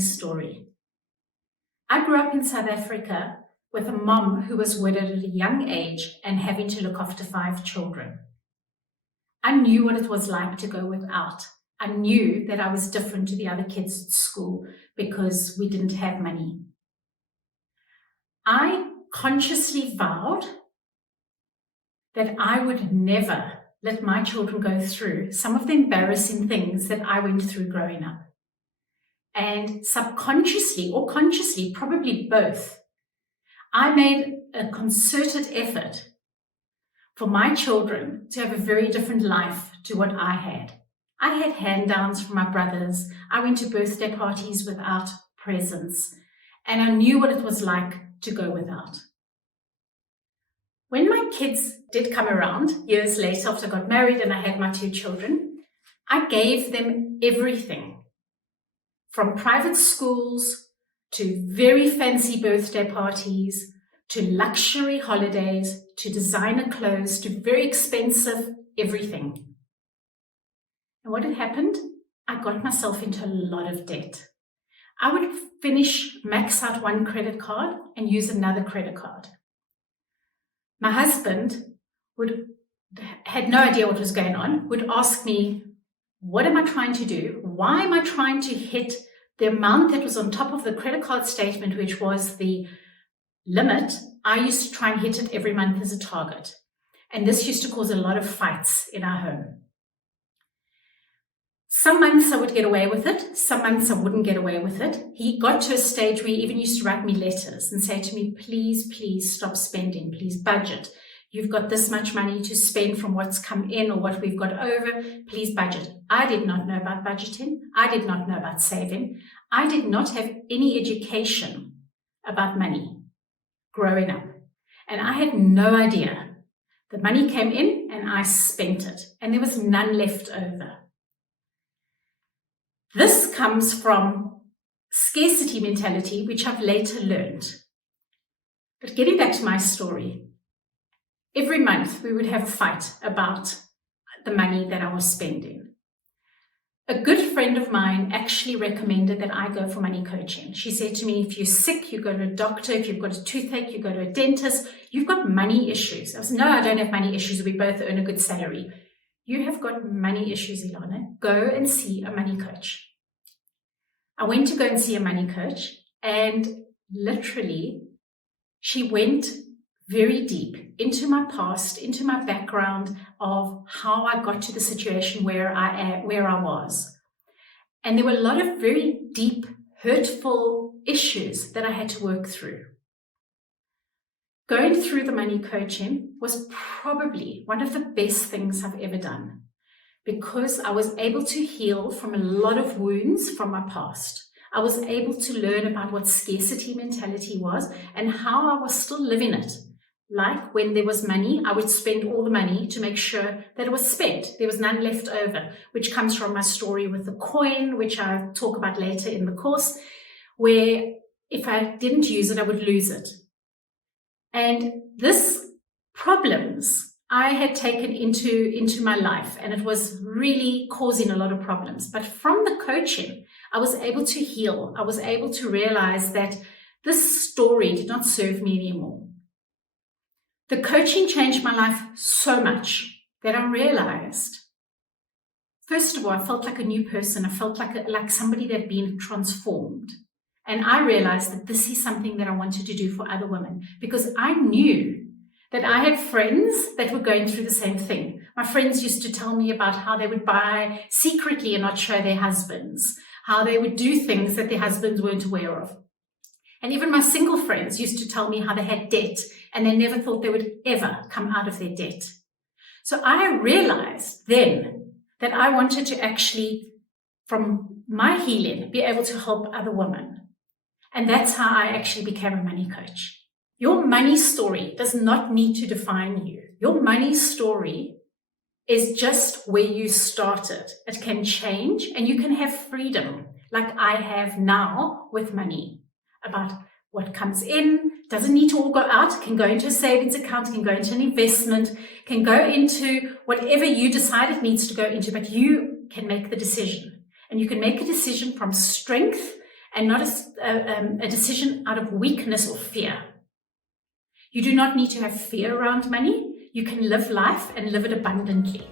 story. I grew up in South Africa with a mom who was widowed at a young age and having to look after 5 children. I knew what it was like to go without. I knew that I was different to the other kids at school because we didn't have money. I consciously vowed that I would never let my children go through some of the embarrassing things that I went through growing up. And subconsciously or consciously, probably both, I made a concerted effort for my children to have a very different life to what I had. I had hand-downs from my brothers. I went to birthday parties without presents, and I knew what it was like to go without. When my kids did come around, years later after I got married and I had my 2 children, I gave them everything, from private schools to very fancy birthday parties, to luxury holidays, to designer clothes, to very expensive everything. And what had happened? I got myself into a lot of debt. I would max out one credit card and use another credit card. My husband had no idea what was going on, would ask me, what am I trying to do? Why am I trying to hit the amount that was on top of the credit card statement, which was the limit? I used to try and hit it every month as a target. And this used to cause a lot of fights in our home. Some months I would get away with it. Some months I wouldn't get away with it. He got to a stage where he even used to write me letters and say to me, please stop spending, please budget. You've got this much money to spend from what's come in or what we've got over. Please budget. I did not know about budgeting. I did not know about saving. I did not have any education about money growing up. And I had no idea. The money came in and I spent it, and there was none left over. This comes from scarcity mentality, which I've later learned. But getting back to my story, every month we would have a fight about the money that I was spending. A good friend of mine actually recommended that I go for money coaching. She said to me, if you're sick, you go to a doctor. If you've got a toothache, you go to a dentist. You've got money issues. I said, no, I don't have money issues. We both earn a good salary. You have got money issues, Ilana. Go and see a money coach. I went to go and see a money coach, and literally she went very deep into my past, into my background of how I got to the situation where I was. And there were a lot of very deep, hurtful issues that I had to work through. Going through the money coaching was probably one of the best things I've ever done, because I was able to heal from a lot of wounds from my past. I was able to learn about what scarcity mentality was and how I was still living it. Like when there was money, I would spend all the money to make sure that it was spent. There was none left over, which comes from my story with the coin, which I'll talk about later in the course, where if I didn't use it, I would lose it. And this problems I had taken into my life, and it was really causing a lot of problems. But from the coaching, I was able to heal. I was able to realize that this story did not serve me anymore. The coaching changed my life so much that I realized, first of all, I felt like a new person. I felt like somebody that had been transformed. And I realized that this is something that I wanted to do for other women, because I knew that I had friends that were going through the same thing. My friends used to tell me about how they would buy secretly and not show their husbands, how they would do things that their husbands weren't aware of. And even my single friends used to tell me how they had debt and they never thought they would ever come out of their debt. So I realized then that I wanted to actually, from my healing, be able to help other women. And that's how I actually became a money coach. Your money story does not need to define you. Your money story is just where you started. It can change and you can have freedom, like I have now with money, about what comes in. Doesn't need to all go out. It can go into a savings account, it can go into an investment, can go into whatever you decide it needs to go into, but you can make the decision. And you can make a decision from strength and not a decision out of weakness or fear. You do not need to have fear around money. You can live life and live it abundantly.